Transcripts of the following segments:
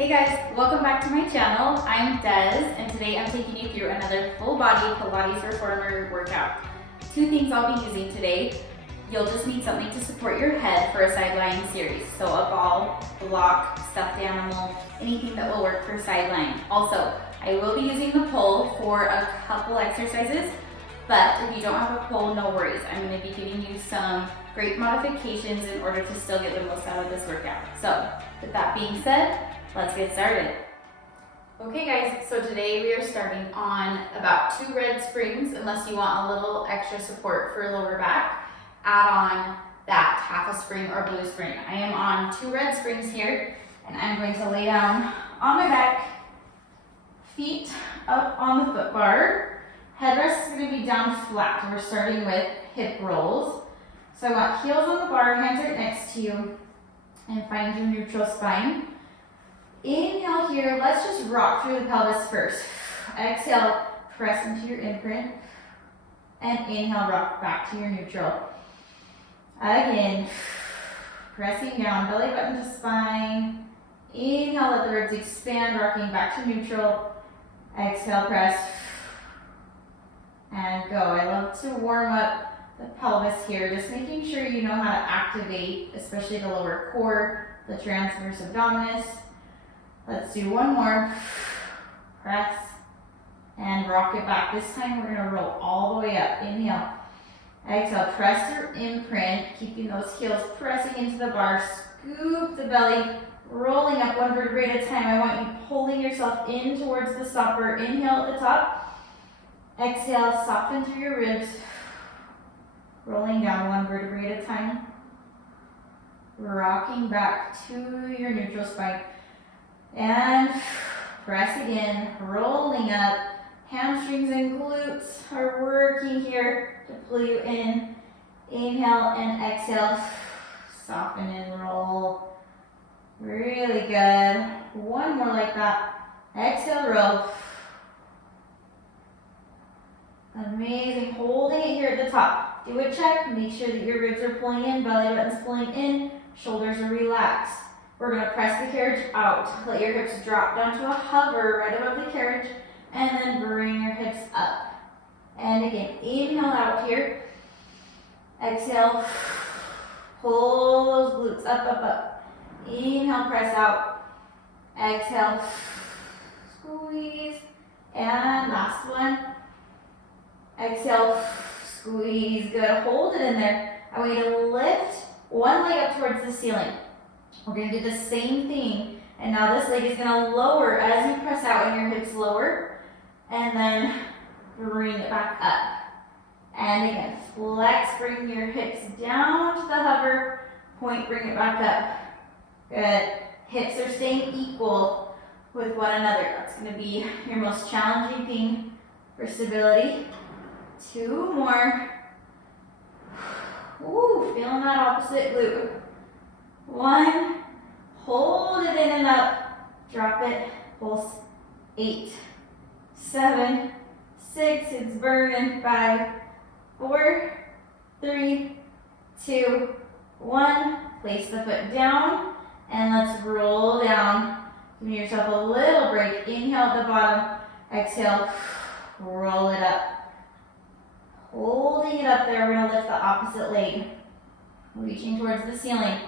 Hey guys, welcome back to my channel. I'm Des, and today I'm taking you through another full body Pilates reformer workout. Two things I'll be using today. You'll just need something to support your head for a sideline series. So a ball, block, stuffed animal, anything that will work for sideline. Also, I will be using the pole for a couple exercises, but if you don't have a pole, no worries. I'm going to be giving you some great modifications in order to still get the most out of this workout. So with that being said, let's get started. Okay guys, so today we are starting on about 2 red springs, unless you want a little extra support for lower back. Add on that half a spring or blue spring. I am on 2 red springs here, and I'm going to lay down on my back, feet up on the foot bar. Headrest is going to be down flat. We're starting with hip rolls. So I want heels on the bar, hands right next to you, and find your neutral spine. Inhale here, let's just rock through the pelvis first. Exhale, press into your imprint, and inhale, rock back to your neutral. Again, pressing down, belly button to spine. Inhale, let the ribs expand, rocking back to neutral. Exhale, press, and go. I love to warm up the pelvis here, just making sure you know how to activate, especially the lower core, the transverse abdominis. Let's do one more. Press and rock it back. This time we're going to roll all the way up. Inhale. Exhale. Press your imprint, keeping those heels pressing into the bar. Scoop the belly, rolling up 1 vertebrae at a time. I want you pulling yourself in towards the stopper. Inhale at the top. Exhale. Soften through your ribs. Rolling down 1 vertebrae at a time. Rocking back to your neutral spine. And press again, rolling up. Hamstrings and glutes are working here to pull you in. Inhale and exhale. Soften and roll. Really good. One more like that. Exhale, roll. Amazing. Holding it here at the top. Do a check. Make sure that your ribs are pulling in, belly button's pulling in, shoulders are relaxed. We're going to press the carriage out. Let your hips drop down to a hover right above the carriage, and then bring your hips up. And again, inhale out here. Exhale. Pull those glutes up, up, up. Inhale, press out. Exhale. Squeeze. And last one. Exhale. Squeeze. Good. Hold it in there. I want you to lift one leg up towards the ceiling. We're going to do the same thing, and now this leg is going to lower as you press out and your hips lower, and then bring it back up. And again, flex, bring your hips down to the hover, point, bring it back up. Good. Hips are staying equal with one another. That's going to be your most challenging thing for stability. 2 more. Ooh, feeling that opposite glute. 1, hold it in and up, drop it, pulse. 8, 7, 6, it's burning. 5, 4, 3, 2, 1. Place the foot down, and let's roll down. Give yourself a little break. Inhale at the bottom, exhale, roll it up. Holding it up there, we're going to lift the opposite leg, reaching towards the ceiling.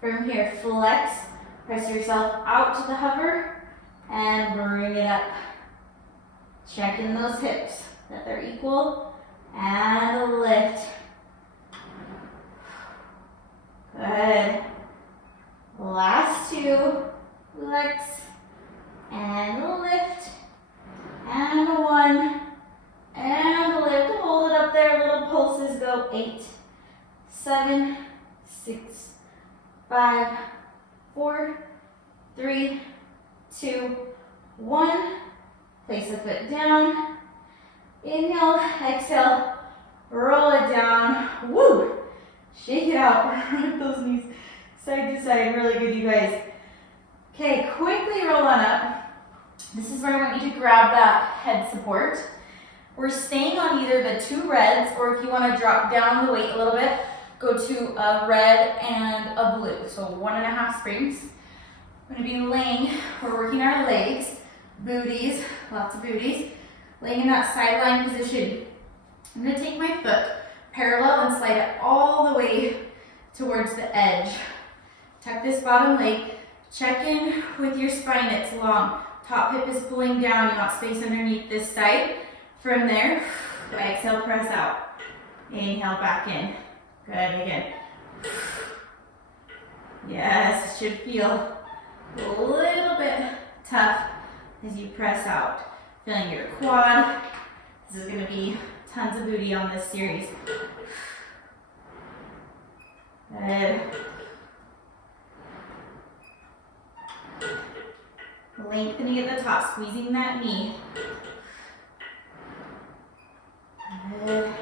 From here, flex, press yourself out to the hover, and bring it up. Check in those hips, that they're equal, and lift. Good. Last 2, flex, and lift, and 1, and lift. Hold it up there, little pulses go. 8, 7, 6, 5, 4, 3, 2, 1. Place the foot down. Inhale, exhale, roll it down. Woo! Shake it out. Rock those knees side to side. Really good, you guys. Okay, quickly roll on up. This is where I want you to grab that head support. We're staying on either the 2 reds, or if you want to drop down the weight a little bit, go to a red and a blue, so 1.5 springs. We're gonna be laying, we're working our legs, booties, lots of booties, laying in that sideline position. I'm gonna take my foot parallel and slide it all the way towards the edge. Tuck this bottom leg, check in with your spine, it's long. Top hip is pulling down, you want space underneath this side. From there, exhale, press out. Inhale, back in. Good, again. Yes, it should feel a little bit tough as you press out. Feeling your quad. This is gonna be tons of booty on this series. Good. Lengthening at the top, squeezing that knee. Good.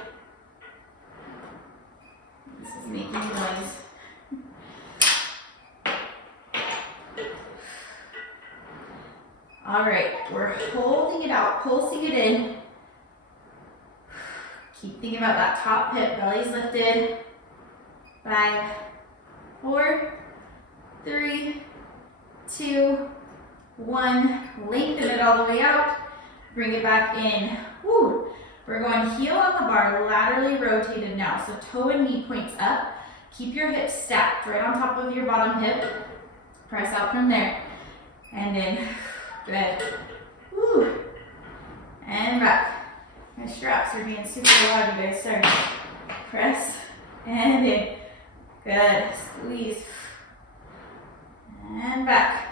This is making noise. All right, we're holding it out, pulsing it in. Keep thinking about that top hip, belly's lifted. 5, 4, 3, 2, 1. Lengthen it all the way out. Bring it back in. Woo. We're going heel on the bar, laterally rotated now. So toe and knee points up. Keep your hips stacked right on top of your bottom hip. Press out from there. And in. Good. Woo. And back. My straps are being super loud, you guys. Sorry. Press. And in. Good. Squeeze. And back.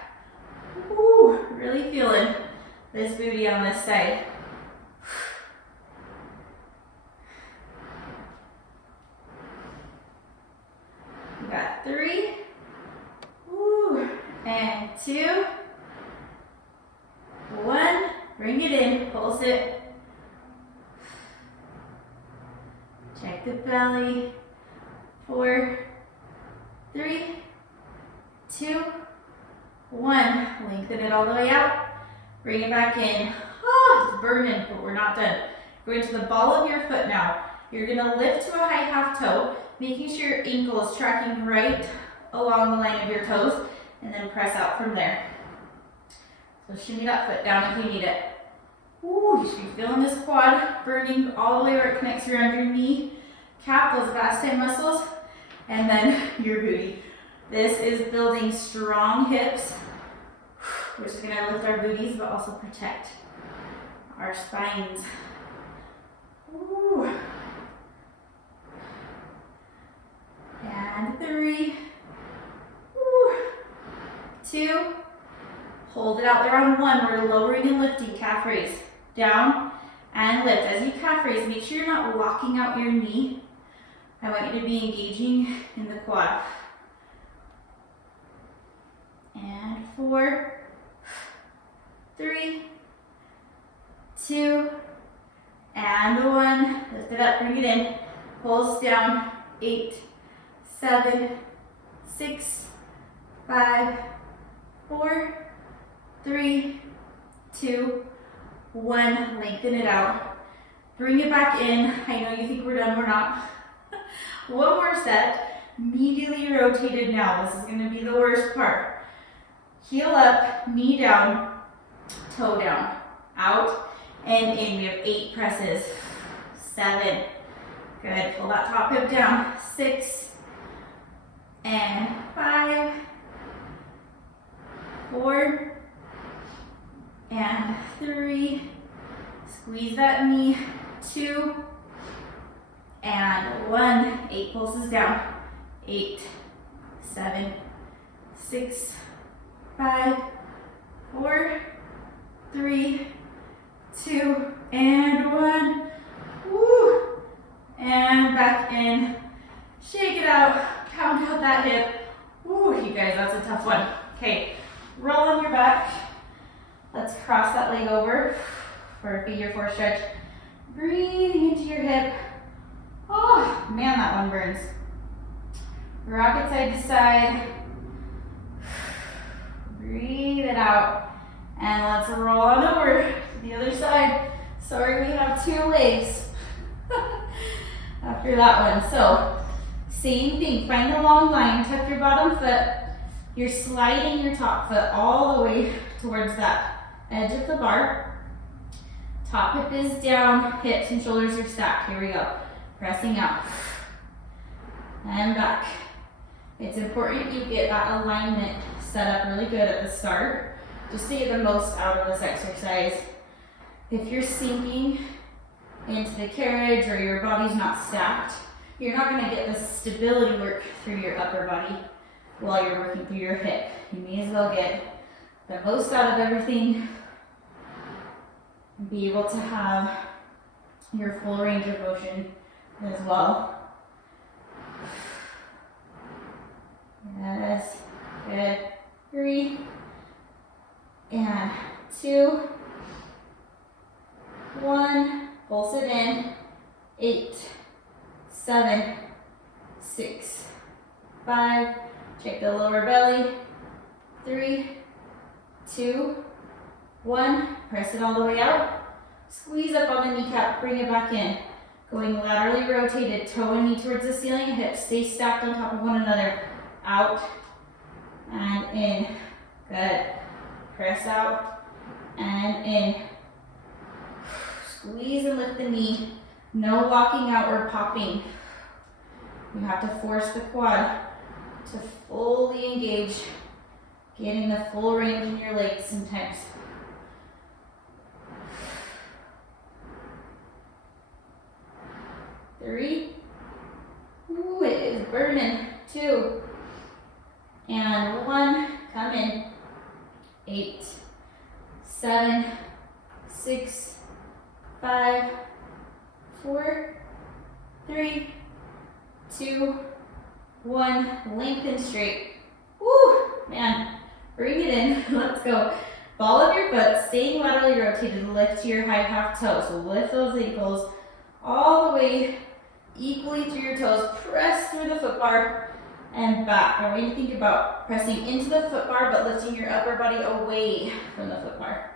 Woo. Really feeling this booty on this side. We got 3. Woo. And 2. 1. Bring it in. Pulse it. Check the belly. 4, 3, 2, 1. Lengthen it all the way out. Bring it back in. Oh, it's burning, but we're not done. Going to the ball of your foot now. You're going to lift to a high half toe, making sure your ankle is tracking right along the line of your toes, and then press out from there. So shimmy that foot down if you need it. Ooh, you should be feeling this quad burning all the way where it connects around your knee, cap, those vast side muscles, and then your booty. This is building strong hips. We're just gonna lift our booties, but also protect our spines. Ooh. And 3, 2, hold it out there on 1. We're lowering and lifting, calf raise, down and lift. As you calf raise, make sure you're not locking out your knee. I want you to be engaging in the quad. And 4, 3, 2, and 1. Lift it up, bring it in. Pulse down. 8, 7, 6, 5, 4, 3, 2, 1. Lengthen it out. Bring it back in. I know you think we're done, we're not. One more set. Immediately rotated now. This is going to be the worst part. Heel up, knee down, toe down, out and in. We have 8 presses. 7. Good. Pull that top hip down. 6 and 5, 4 and 3. Squeeze that knee. 2 and 1. 8 pulses down. 8, 7, 6, 5, 4, 3, 2, and 1. Woo! And back in. Shake it out. Pound out that hip. Woo, you guys, that's a tough one. Okay, roll on your back. Let's cross that leg over for a figure 4 stretch. Breathing into your hip. Oh, man, that one burns. Rock it side to side. Breathe it out. And let's roll on over to the other side. Sorry, we have 2 legs after that one. So, same thing. Find the long line. Tuck your bottom foot. You're sliding your top foot all the way towards that edge of the bar. Top hip is down, hips and shoulders are stacked. Here we go. Pressing out. And back. It's important you get that alignment set up really good at the start, just to get the most out of this exercise. If you're sinking into the carriage or your body's not stacked, you're not going to get the stability work through your upper body while you're working through your hip. You may as well get the most out of everything and be able to have your full range of motion as well. Yes, good. 3 and 2, 1, pulse it in. 8, 7, 6, 5, check the lower belly. 3, 2, 1, press it all the way out. Squeeze up on the kneecap, bring it back in. Going laterally rotated, toe and knee towards the ceiling, hips stay stacked on top of one another. Out and in. Good. Press out and in. Squeeze and lift the knee. No locking out or popping. You have to force the quad to fully engage, getting the full range in your legs sometimes. Three. Ooh, it is burning. 2 and 1. Come in. 8, 7, 6, 5, 4, 3, 2, 1. Lengthen straight. Woo, man. Bring it in. Let's go. Ball of your foot, staying laterally rotated, lift to your high half toe. So lift those ankles all the way equally through your toes. Press through the foot bar and back. I want you to think about pressing into the foot bar, but lifting your upper body away from the foot bar.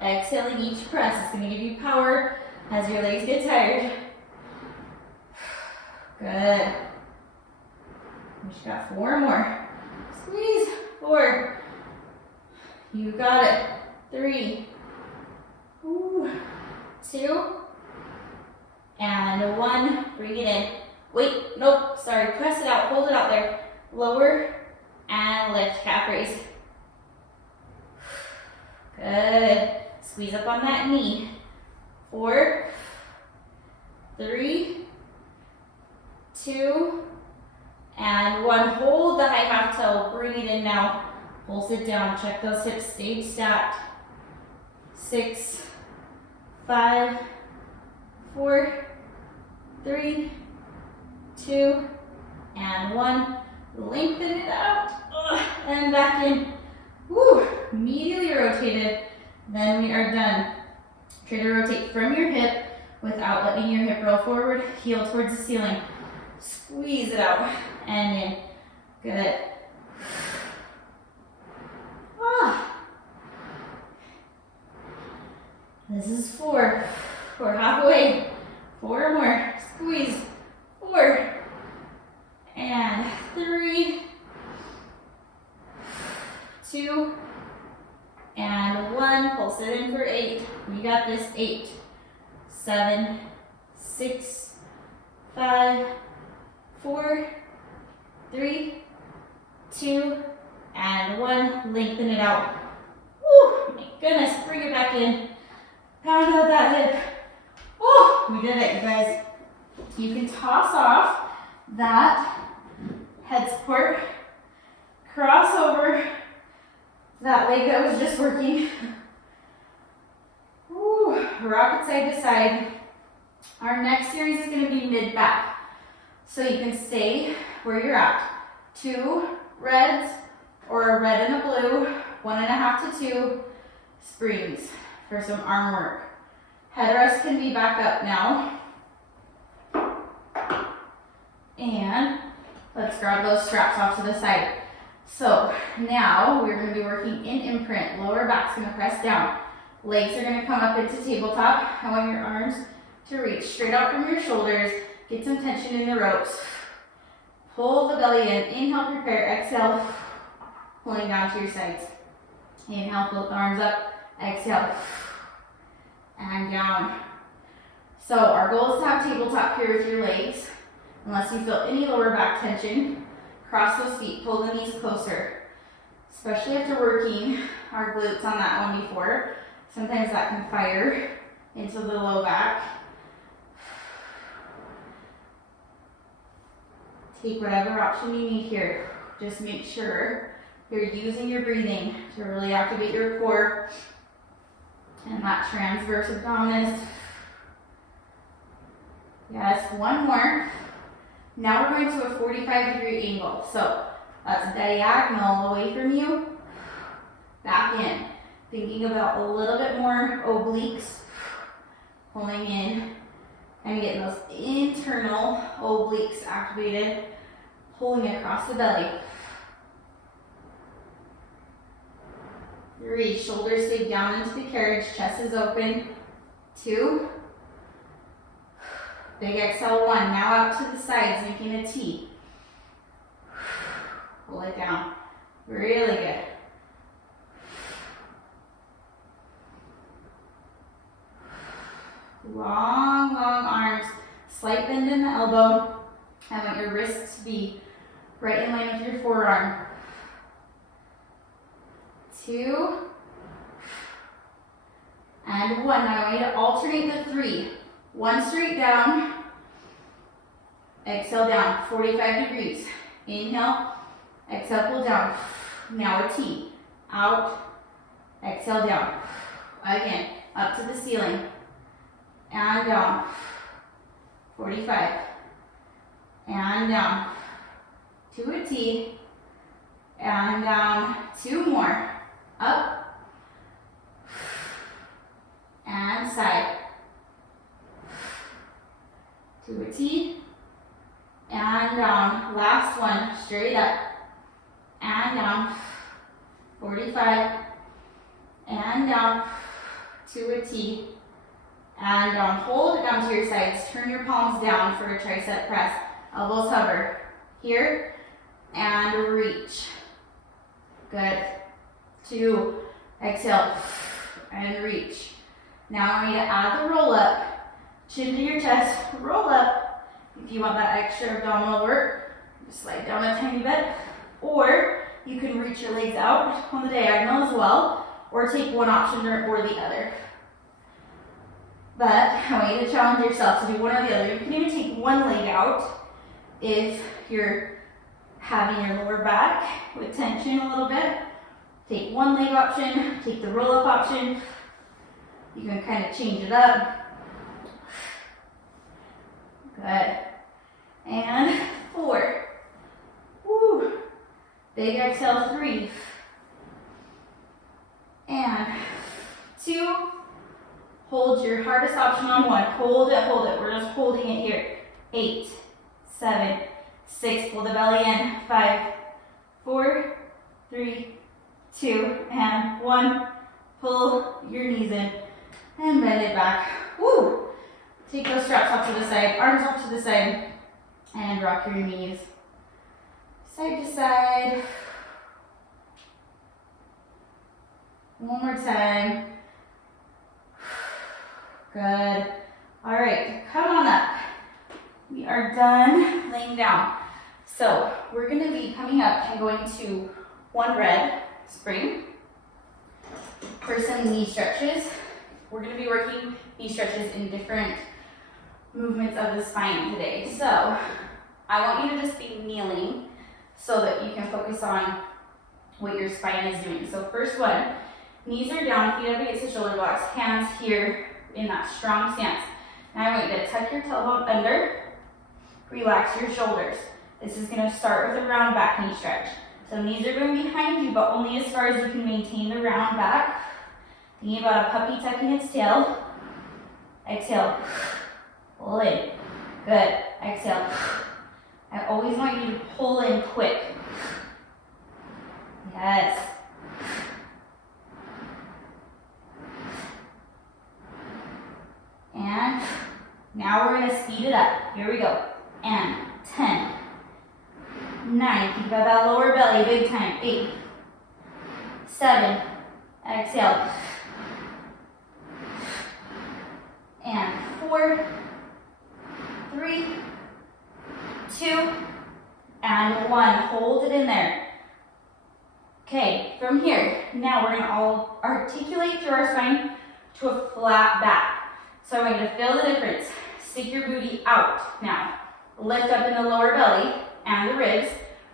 Exhaling each press. It's going to give you power as your legs get tired. Good. We just got 4 more. Squeeze. 4. You got it. 3. Ooh. 2. And 1. Bring it in. Wait, nope, sorry. Press it out. Hold it out there. Lower and lift. Calf raise. Good. Squeeze up on that knee. 4, 3, 2, and 1. Hold the high half toe. Bring it in now. Pulse it down. Check those hips. Stay stacked. 6, 5, 4, 3, 2, and 1. Lengthen it out. And back in. Woo. Immediately rotated. Then we are done. Try to rotate from your hip without letting your hip roll forward. Heel towards the ceiling. Squeeze it out and in. Good. This is 4. We're halfway. 4 more. Squeeze. 4. And 3. 2. And 1. Pulse it in for 8. We got this. 8, 7, 6, 5, 4, 3, 2, and 1. Lengthen it out. Woo! My goodness. Bring it back in. Pound out that hip. Oh, we did it, you guys. You can toss off that head support, cross over that leg that was just working. Woo, rock it side to side. Our next series is going to be mid-back. So you can stay where you're at. 2 reds or a red and a blue, 1.5 to 2 springs for some arm work. Headrest can be back up now. And let's grab those straps off to the side. So now we're going to be working in imprint. Lower back's going to press down. Legs are going to come up into tabletop. I want your arms to reach straight out from your shoulders. Get some tension in the ropes. Pull the belly in. Inhale, prepare. Exhale, pulling down to your sides. Inhale, float the arms up. Exhale, and down. So our goal is to have tabletop here with your legs. Unless you feel any lower back tension, cross those feet, pull the knees closer. Especially after working our glutes on that one before. Sometimes that can fire into the low back. Take whatever option you need here. Just make sure you're using your breathing to really activate your core and that transverse abdominis. Yes, one more. Now we're going to a 45-degree angle. So that's diagonal away from you, back in. Thinking about a little bit more obliques, pulling in and getting those internal obliques activated, pulling across the belly. 3, shoulders stay down into the carriage, chest is open. 2, big exhale, 1. Now out to the sides, making a T. Pull it down. Really good. Long, long arms. Slight bend in the elbow. I want your wrists to be right in line with your forearm. 2. And 1. Now I want you to alternate the 3. 1 straight down. Exhale down. 45 degrees. Inhale. Exhale, pull down. Now a T. Out. Exhale down. Again. Up to the ceiling. And down. 45. And down. To a T. And down. 2 more. Up. And side. To a T. And down. Last one. Straight up. And down. 45. And down. To a T. And down. Hold it down to your sides. Turn your palms down for a tricep press. Elbows hover. Here. And reach. Good. 2. Exhale. And reach. Now I want you to add the roll up. Chin to your chest. Roll up. If you want that extra abdominal work, just slide down a tiny bit. Or you can reach your legs out on the diagonal as well. Or take one option or the other. But I want you to challenge yourself to do one or the other. You can even take one leg out if you're having your lower back with tension a little bit. Take one leg option, take the roll up option. You can kind of change it up. Good. And 4. Woo. Big exhale, 3. And 2. Hold your hardest option on 1. Hold it, hold it. We're just holding it here. 8, 7, 6. Pull the belly in. 5, 4, 3, 2, and 1. Pull your knees in and bend it back. Woo! Take those straps off to the side, arms off to the side, and rock your knees side to side. One more time. Good. All right, come on up. We are done laying down. So we're going to be coming up and going to one red spring for some knee stretches. We're going to be working knee stretches in different movements of the spine today. So I want you to just be kneeling so that you can focus on what your spine is doing. So first one, knees are down, feet up against the shoulder blocks, hands here in that strong stance. Now I want you to tuck your tailbone under, relax your shoulders. This is going to start with a round back knee stretch. So knees are going behind you, but only as far as you can maintain the round back. Thinking about a puppy tucking its tail. Exhale. Pull in. Good. Exhale. I always want you to pull in quick. Yes. And now we're going to speed it up. Here we go. And 10, 9, think about that lower belly, big time. 8, 7, exhale. And 4, 3, 2, and 1. Hold it in there. Okay, from here, now we're gonna all articulate through our spine to a flat back. So I want you to feel the difference. Stick your booty out now. Lift up in the lower belly and the ribs.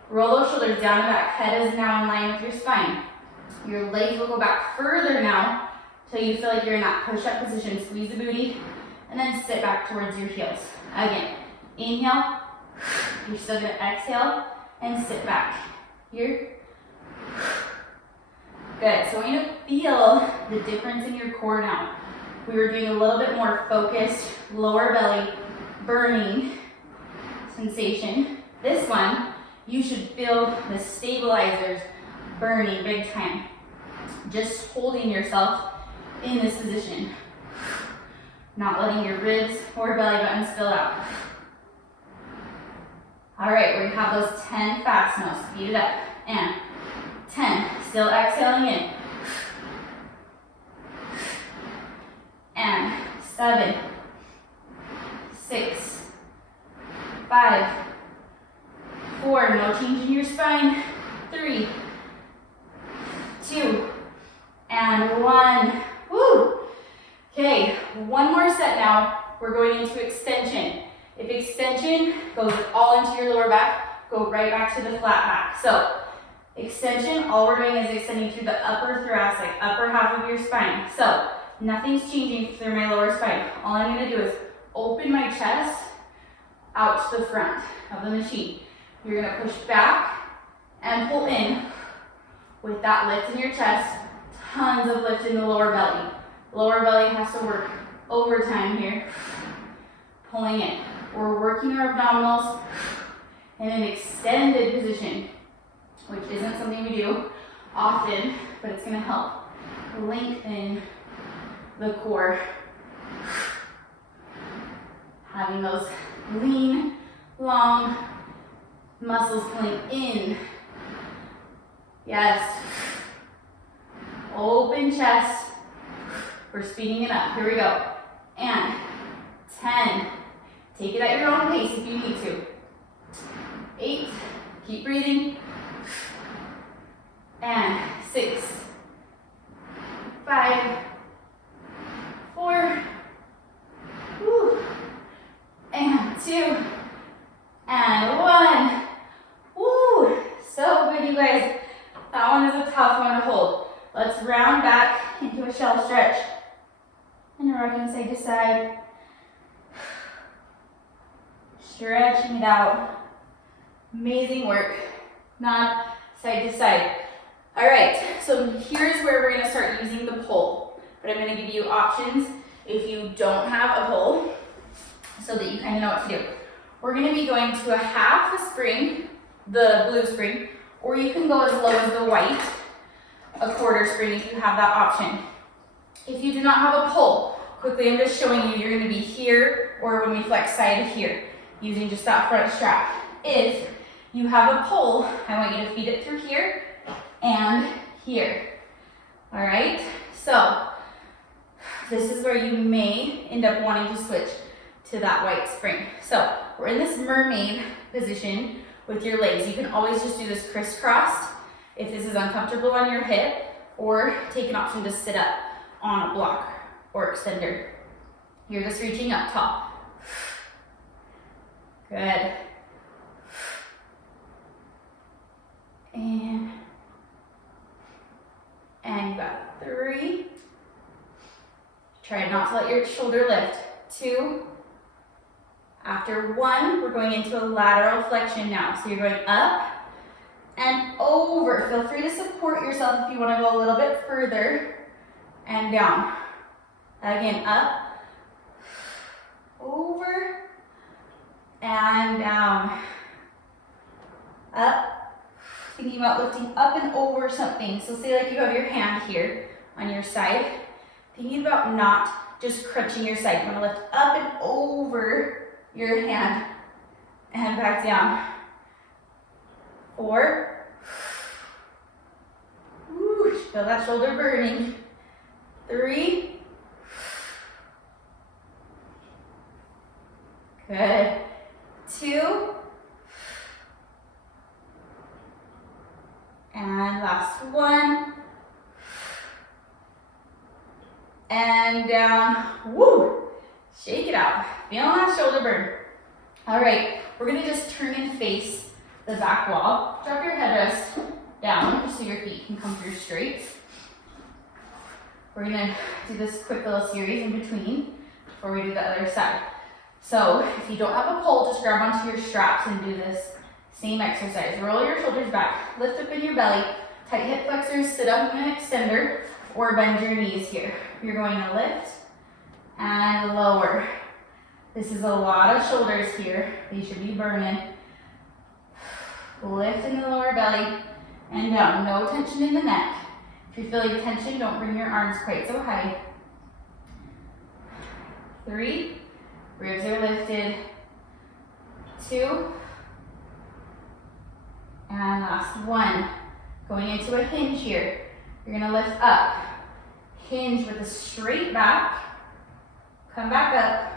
Roll those shoulders down and back. Head is now in line with your spine. Your legs will go back further now till you feel like you're in that push-up position. Squeeze the booty and then sit back towards your heels. Again, inhale. You're still gonna exhale and sit back. Here. Good, so I want you to feel the difference in your core now. We were doing a little bit more focused, lower belly, burning sensation. This one, you should feel the stabilizers burning big time. Just holding yourself in this position. Not letting your ribs or belly button spill out. All right, we're gonna have those 10 fast now. Speed it up. And 10, still exhaling in. And 7, 6, 5, 4, no change in your spine. 3, 2, and 1. Woo! Okay, one more set now. We're going into extension. If extension goes all into your lower back, go right back to the flat back. So extension, all we're doing is extending through the upper thoracic, upper half of your spine. So nothing's changing through my lower spine. All I'm gonna do is open my chest out to the front of the machine. You're gonna push back and pull in with that lift in your chest, tons of lift in the lower belly. Lower belly has to work overtime here, pulling in. We're working our abdominals in an extended position, which isn't something we do often, but it's gonna help lengthen the core. Having those lean, long muscles pulling in. Yes. Open chest. We're speeding it up. Here we go. And 10. Take it at your own pace if you need to. 8. Keep breathing. And 6. 5. 4. Woo. And 2. And 1. Woo. So good, you guys. That one is a tough one to hold. Let's round back into a shell stretch. And rocking side to side. Stretching it out. Amazing work. Nod side to side. All right, so here's where we're gonna start using the pole. But I'm gonna give you options if you don't have a pole, so that you kind of know what to do. We're gonna be going to a half a spring, the blue spring, or you can go as low as the white, a quarter spring if you have that option. If you do not have a pole, quickly I'm just showing you, you're gonna be here, or when we flex side here, using just that front strap. If you have a pole, I want you to feed it through here and here. All right, so this is where you may end up wanting to switch to that white spring. So we're in this mermaid position with your legs. You can always just do this crisscrossed if this is uncomfortable on your hip, or take an option to sit up on a block or extender. You're just reaching up tall. Good. And you got 3. Try not to let your shoulder lift. 2. After 1, we're going into a lateral flexion now. So you're going up and over. Feel free to support yourself if you want to go a little bit further, and down. Again, up, over, and down. Up. Thinking about lifting up and over something. So say like you have your hand here on your side. Thinking about not just crunching your side. You want to lift up and over your hand and back down. 4. Woo, feel that shoulder burning. 3. Good. 2. And last 1. And down. Woo! Shake it out. Feeling that shoulder burn. All right, we're gonna just turn and face the back wall. Drop your headrest down just so your feet can come through straight. We're gonna do this quick little series in between before we do the other side. So if you don't have a pole, just grab onto your straps and do this same exercise. Roll your shoulders back, lift up in your belly, tight hip flexors, sit up in an extender, or bend your knees here. You're going to lift and lower. This is a lot of shoulders here. They should be burning. Lift in the lower belly and down. No tension in the neck. If you're feeling tension, don't bring your arms quite so high. 3, ribs are lifted. 2, and last 1. Going into a hinge here. You're gonna lift up. Hinge with a straight back. Come back up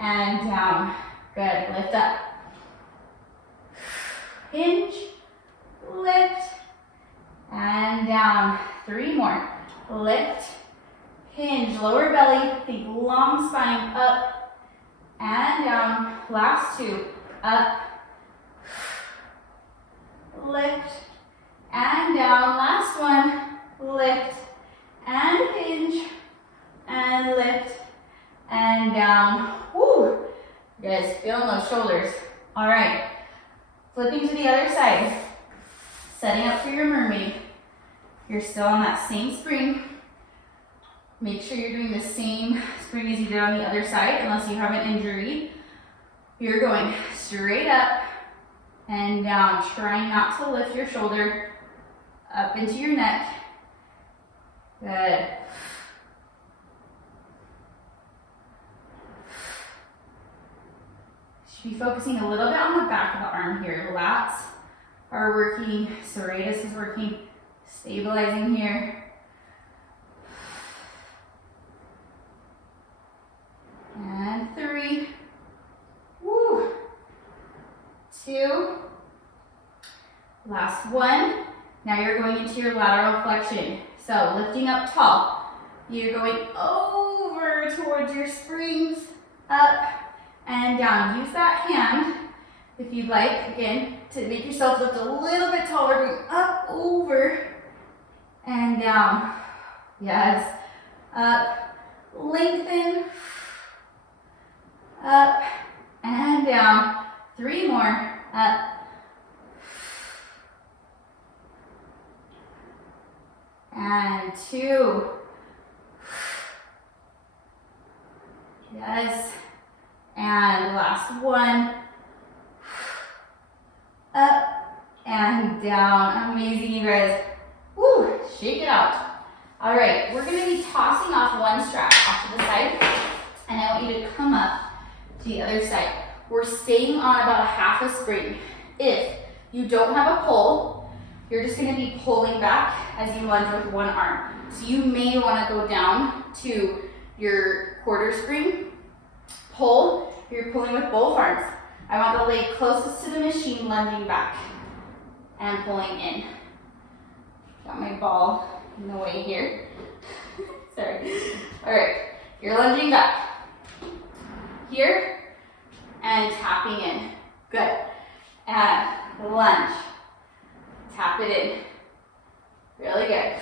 and down. Good, lift up. Hinge, lift, and down. 3 more. Lift, hinge, lower belly, think long spine, up and down. Last 2, up, lift, and down. Last 1, lift, and hinge, and lift, and down. Woo! You guys feeling those shoulders. All right, flipping to the other side. Setting up for your mermaid. You're still on that same spring. Make sure you're doing the same spring as you did on the other side, unless you have an injury. You're going straight up and down. Trying not to lift your shoulder up into your neck. Good. Should be focusing a little bit on the back of the arm here. The lats are working, serratus is working, stabilizing here. And 3. Woo. 2. Last 1. Now you're going into your lateral flexion. So lifting up tall. You're going over towards your springs, up and down. Use that hand, if you'd like, again, to make yourself lift a little bit taller, going up, over, and down. Yes. Up, lengthen, up, and down. 3 more, up, and 2. Yes. And last 1. Up and down. Amazing, you guys. Woo, shake it out. All right, we're gonna be tossing off one strap off to the side, and I want you to come up to the other side. We're staying on about a half a spring. If you don't have a pole, you're just gonna be pulling back as you lunge with one arm. So you may wanna go down to your quarter spring, pull, you're pulling with both arms. I want the leg closest to the machine, lunging back and pulling in. Got my ball in the way here. Sorry. All right, you're lunging back. Here, and tapping in. Good. And lunge. Tap it in. Really good.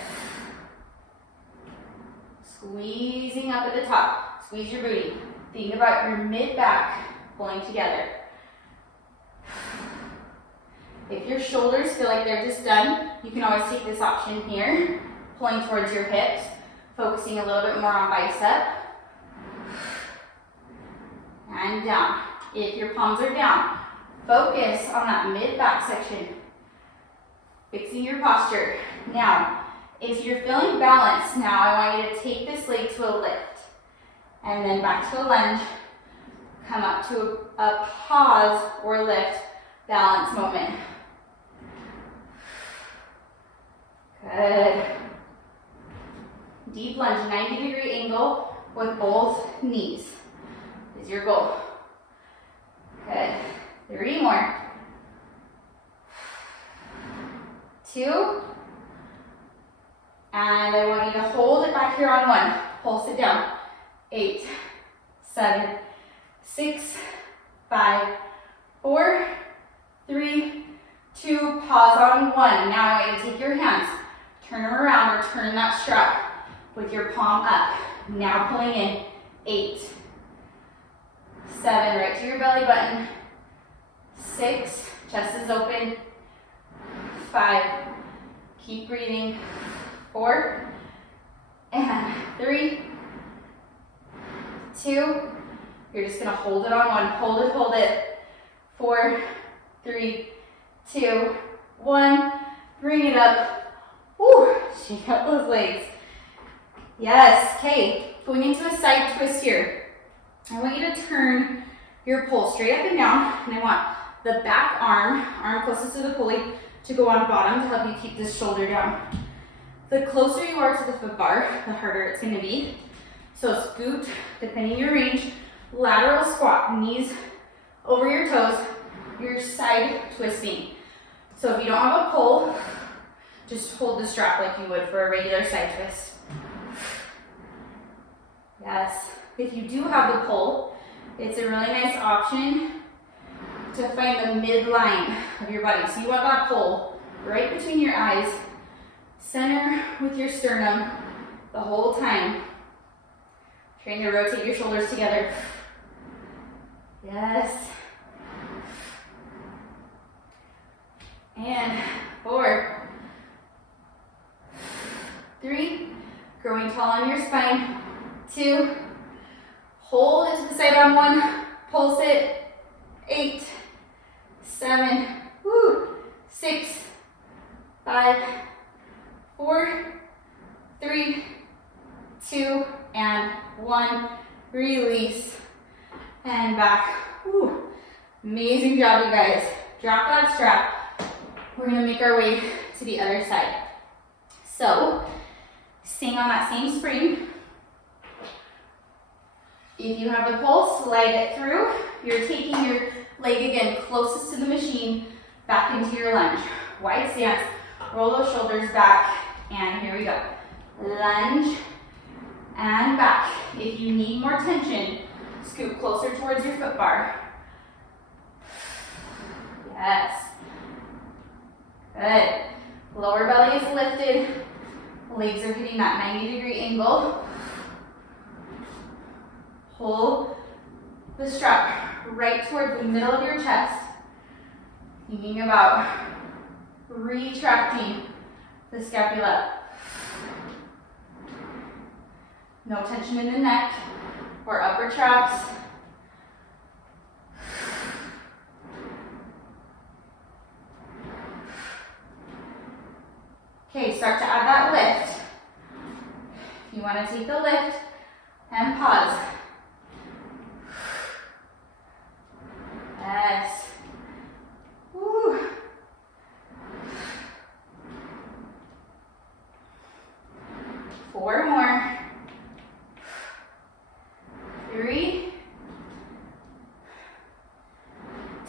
Squeezing up at the top. Squeeze your booty. Think about your mid-back pulling together. If your shoulders feel like they're just done, you can always take this option here, pulling towards your hips, focusing a little bit more on bicep. And down. If your palms are down, focus on that mid-back section. Fixing your posture. Now, if you're feeling balanced now, I want you to take this leg to a lift. And then back to a lunge. Come up to a pause or lift balance moment. Good. Deep lunge, 90-degree angle with both knees is your goal. Good. 3 more. 2. And I want you to hold it back here on 1. Pulse it down. 8, 7, 6, 5, 4, 3, 2. Pause on 1. Now I want you to take your hands, turn them around or turn that strap with your palm up. Now pulling in. 8, 7, right to your belly button. 6, chest is open. 5, keep breathing. 4, and 3, 2, you're just gonna hold it on 1, hold it. 4, 3, 2, 1, bring it up. Woo, shake out those legs. Yes, okay, going into a side twist here. I want you to turn your pole straight up and down, and I want the back arm closest to the pulley, to go on bottom to help you keep this shoulder down. The closer you are to the foot bar, the harder it's going to be. So scoot, depending on your range, lateral squat, knees over your toes, you're side twisting. So if you don't have a pole, just hold the strap like you would for a regular side twist. Yes. If you do have the pole, it's a really nice option to find the midline of your body. So you want that pole right between your eyes, center with your sternum the whole time. Trying to rotate your shoulders together. Yes. And 4, 3, growing tall on your spine. 2, hold it to the side on 1, pulse it. 8, 7, 6, 5, 4, 3, 2, and 1. Release and back. Woo. Amazing job, you guys. Drop that strap. We're gonna make our way to the other side. So, staying on that same spring. If you have the pole, slide it through. You're taking your leg again closest to the machine, back into your lunge. Wide stance, roll those shoulders back, and here we go. Lunge and back. If you need more tension, scoot closer towards your foot bar. Yes. Good. Lower belly is lifted. Legs are hitting that 90-degree angle. Pull the strap right towards the middle of your chest. Thinking about retracting the scapula. No tension in the neck or upper traps. Okay, start to add that lift. If you want to take the lift and pause. Yes. Woo. 4 more. 3,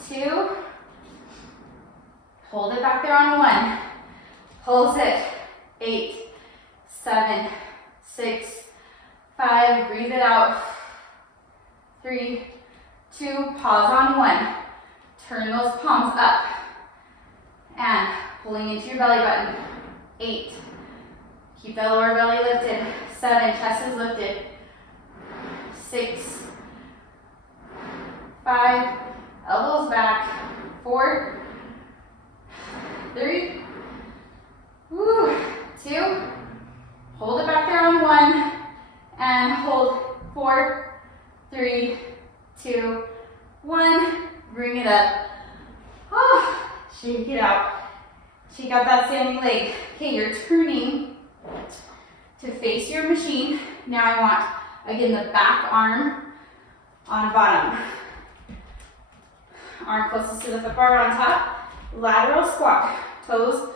2. Hold it back there on 1. Pulse it. 8, 7, 6, 5. Breathe it out. 3, 2. Pause on 1. Turn those palms up. And pulling into your belly button. 8. Keep that lower belly lifted. 7. Chest is lifted. 6, 5. Elbows back. 4, 3, 2. Hold it back there on 1. And hold. 4, 3, 2, 1. Bring it up. Oh, shake it out. Shake out that standing leg. Okay, you're turning to face your machine. Now I want, again, the back arm on bottom. Arm closest to the foot bar on top. Lateral squat. Toes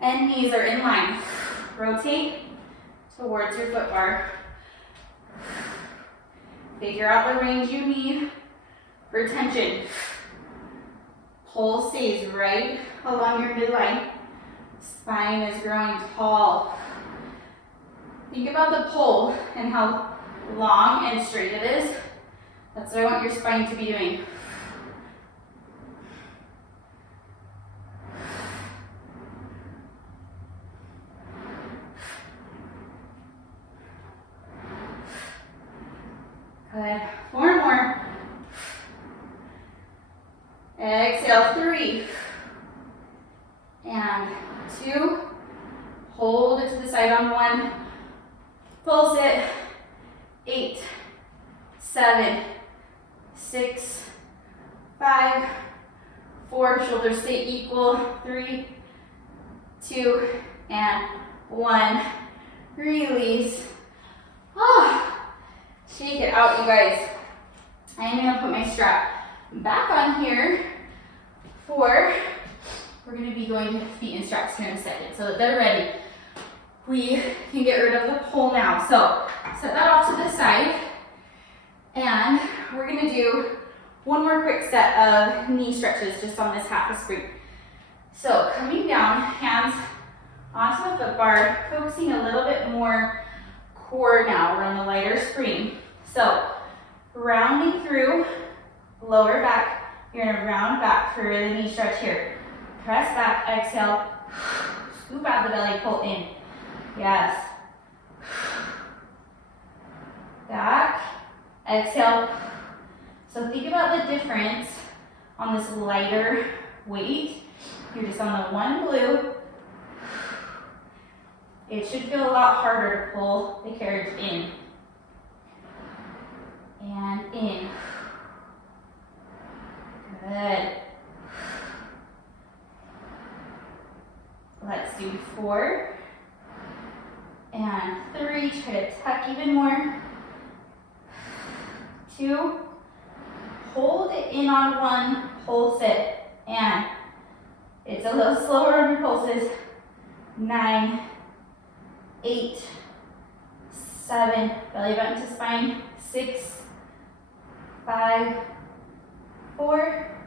and knees are in line. Rotate towards your foot bar. Figure out the range you need for tension. Pull stays right along your midline. Spine is growing tall. Think about the pull and how long and straight it is. That's what I want your spine to be doing. Good. 4 more. Exhale, 3. And 2. Hold it to the side on 1. Pulse it. 8, 7, 6, 5, 4. Shoulders stay equal. 3, 2, and 1. Release. Shake it out, you guys. I'm gonna put my strap back on here we're gonna be going to feet and straps here in a second so that they're ready. We can get rid of the pull now. So set that off to the side, and we're gonna do one more quick set of knee stretches just on this half a spring. So coming down, hands onto the foot bar, focusing a little bit more core now. We're on the lighter spring. So rounding through, lower back. You're gonna round back for the knee stretch here. Press back, exhale, scoop out the belly, pull in. Yes. Back, exhale. So think about the difference on this lighter weight. You're just on the one glue. It should feel a lot harder to pull the carriage in. And in. Good. Let's do 4 and 3. Try to tuck even more. 2. Hold it in on 1. Pulse it. And it's a little slower on your pulses. 9, 8, 7. Belly button to spine. 6, 5, 4,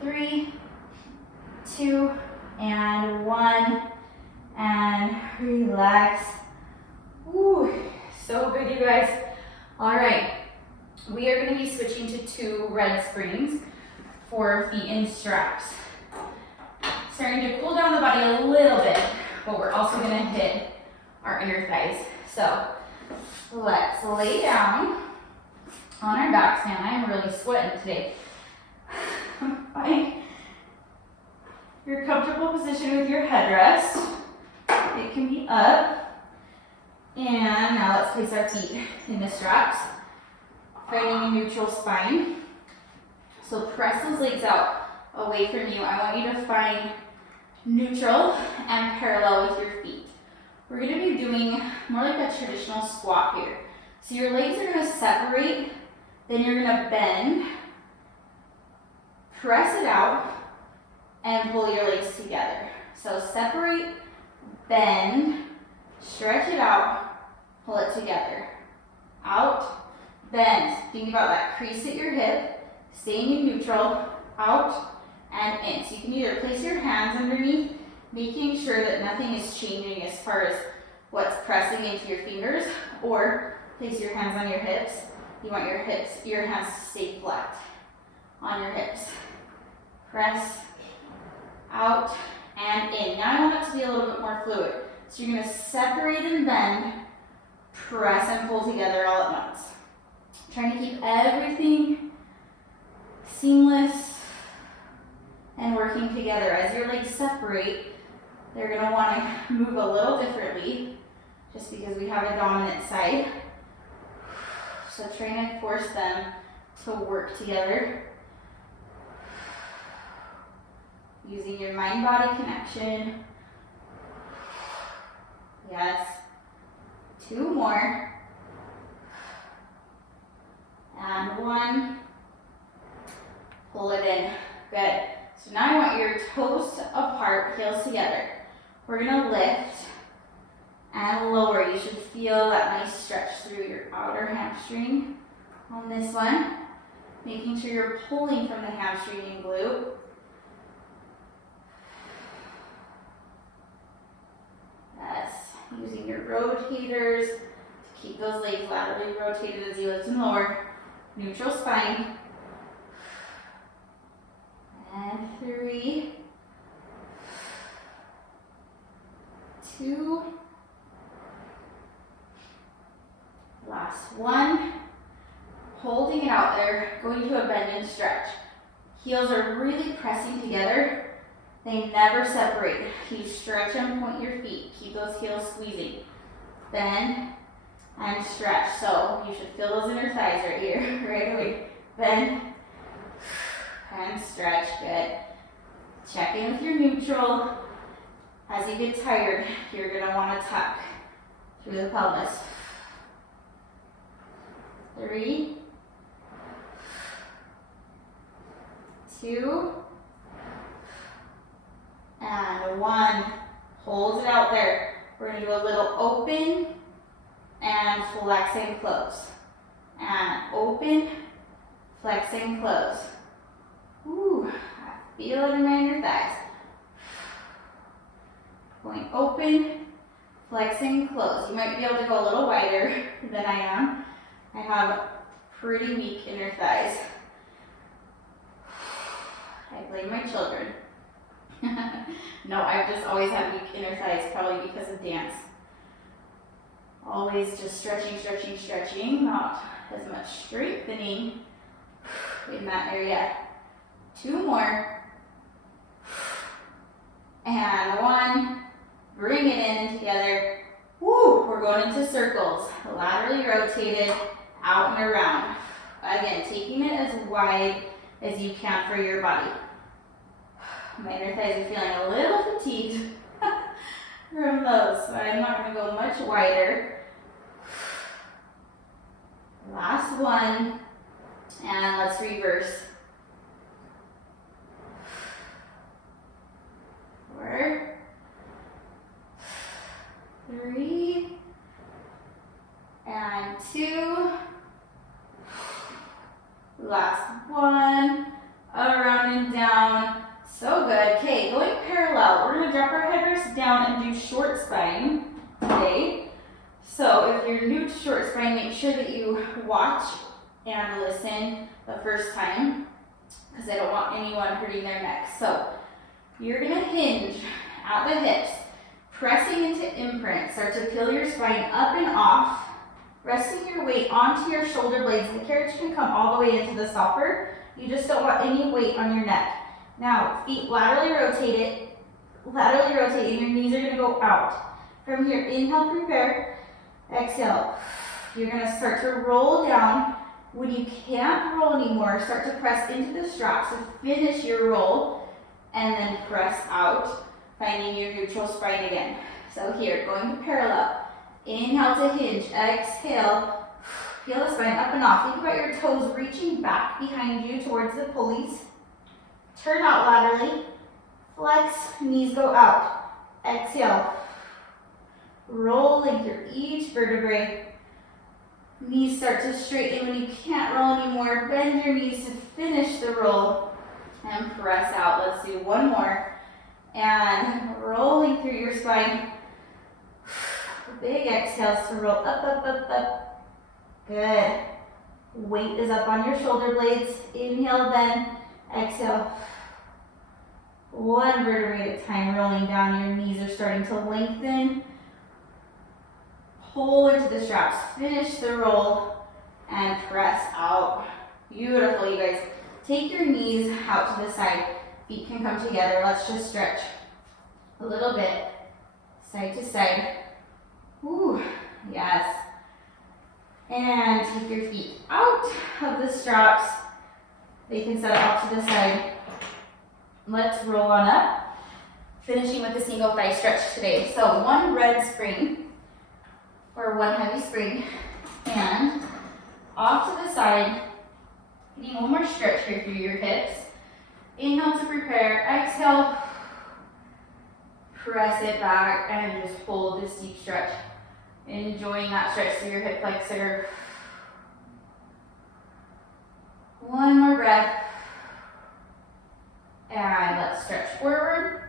3, 2, and 1, and relax. Woo, so good, you guys. All right, we are going to be switching to 2 red springs for feet and straps. Starting to cool down the body a little bit, but we're also going to hit our inner thighs. So let's lay down on our backs. Man, I'm really sweating today. Find your comfortable position with your headrest. It can be up. And now let's place our feet in the straps, finding a neutral spine. So press those legs out away from you. I want you to find neutral and parallel with your feet. We're going to be doing more like a traditional squat here. So your legs are going to separate, then you're going to bend, press it out, and pull your legs together. So separate, bend, stretch it out, pull it together. Out, bend. Think about that crease at your hip, staying in neutral, out, and in. So you can either place your hands underneath, making sure that nothing is changing as far as what's pressing into your fingers, or place your hands on your hips. You want your hands to stay flat on your hips. Press, out, and in. Now I want it to be a little bit more fluid. So you're going to separate and bend, press and pull together all at once. Trying to keep everything seamless and working together. As your legs separate, they're going to want to move a little differently just because we have a dominant side. So trying to force them to work together. Using your mind-body connection. Yes. 2 more. And 1. Pull it in. Good. So now I want your toes apart, heels together. We're gonna lift and lower. You should feel that nice stretch through your outer hamstring on this one. Making sure you're pulling from the hamstring and glute. Yes, using your rotators to keep those legs laterally rotated as you lift and lower. Neutral spine. And 3, 2, last one. Holding it out there, going to a bend and stretch. Heels are really pressing together. They never separate. You stretch and point your feet. Keep those heels squeezing. Bend and stretch. So you should feel those inner thighs right here, right away. Bend and stretch. Good. Check in with your neutral. As you get tired, you're going to want to tuck through the pelvis. 3, 2, and 1. Hold it out there. We're going to do a little open and flex and close. And open, flex and close. Ooh, I feel it in my inner thighs. Going open, flex and close. You might be able to go a little wider than I am. I have pretty weak inner thighs. I blame my children. No, I've just always had weak inner thighs, probably because of dance. Always just stretching, stretching, stretching, not as much strengthening in that area. 2 more. And 1. Bring it in together. Woo! We're going into circles. Laterally rotated, out and around. Again, taking it as wide as you can for your body. My inner thighs are feeling a little fatigued from those, so I'm not going to go much wider. Last one, and let's reverse. 4, 3, and 2. Last one, around and down. So good. Okay, going parallel. We're going to drop our headrest down and do short spine today. So if you're new to short spine, make sure that you watch and listen the first time, because I don't want anyone hurting their neck. So you're going to hinge at the hips, pressing into imprint. Start to peel your spine up and off, resting your weight onto your shoulder blades. The carriage can come all the way into the stopper. You just don't want any weight on your neck. Now, feet laterally rotated, your knees are going to go out. From here, inhale, prepare, exhale. You're going to start to roll down. When you can't roll anymore, start to press into the straps to finish your roll, and then press out, finding your neutral spine again. So here, going to parallel. Inhale to hinge, exhale, peel the spine up and off. Think about your toes reaching back behind you towards the pulleys. Turn out laterally, flex, knees go out. Exhale, rolling through each vertebrae. Knees start to straighten. When you can't roll anymore, bend your knees to finish the roll and press out. Let's do one more. And rolling through your spine. Big exhales to roll up, up, up, up. Good. Weight is up on your shoulder blades. Inhale, bend. Exhale. One vertebrae at a time, rolling down. Your knees are starting to lengthen. Pull into the straps. Finish the roll and press out. Beautiful, you guys. Take your knees out to the side. Feet can come together. Let's just stretch a little bit, side to side. Ooh, yes. And take your feet out of the straps. They can set off to the side. Let's roll on up. Finishing with a single thigh stretch today. So one red spring, or one heavy spring, and off to the side. Getting one more stretch here through your hips. Inhale to prepare, exhale. Press it back and just hold this deep stretch. Enjoying that stretch through your hip flexor. One more breath. And let's stretch forward.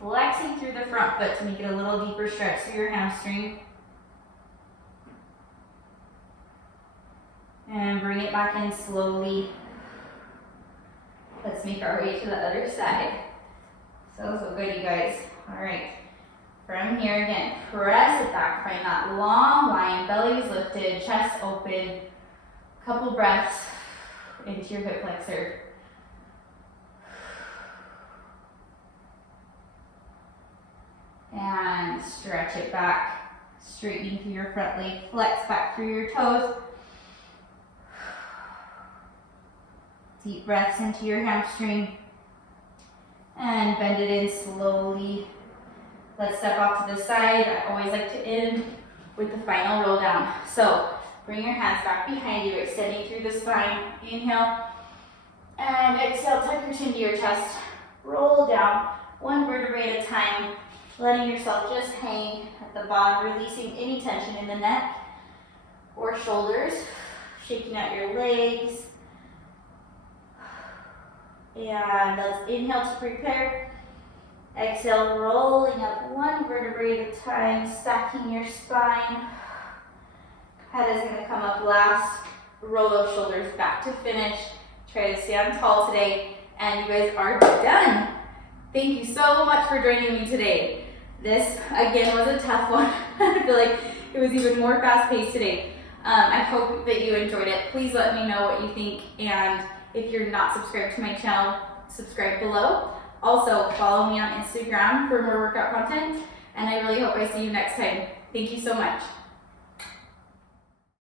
Flexing through the front foot to make it a little deeper stretch through your hamstring. And bring it back in slowly. Let's make our way to the other side. So good, you guys. All right. From here, again, press it back. Find that long line. Belly is lifted, chest open. Couple breaths into your hip flexor. And stretch it back. Straightening through your front leg. Flex back through your toes. Deep breaths into your hamstring. And bend it in slowly. Let's step off to the side. I always like to end with the final roll down. So bring your hands back behind you, extending through the spine. Inhale. And exhale, tuck your chin to your chest. Roll down, one vertebrae at a time. Letting yourself just hang at the bottom, releasing any tension in the neck or shoulders. Shaking out your legs. And let's inhale to prepare. Exhale, rolling up one vertebrae at a time, stacking your spine. Head is going to come up last. Roll those shoulders back to finish. Try to stand tall today. And you guys are done. Thank you so much for joining me today. This, again, was a tough one. I feel like it was even more fast-paced today. I hope that you enjoyed it. Please let me know what you think. And if you're not subscribed to my channel, subscribe below. Also, follow me on Instagram for more workout content. And I really hope I see you next time. Thank you so much.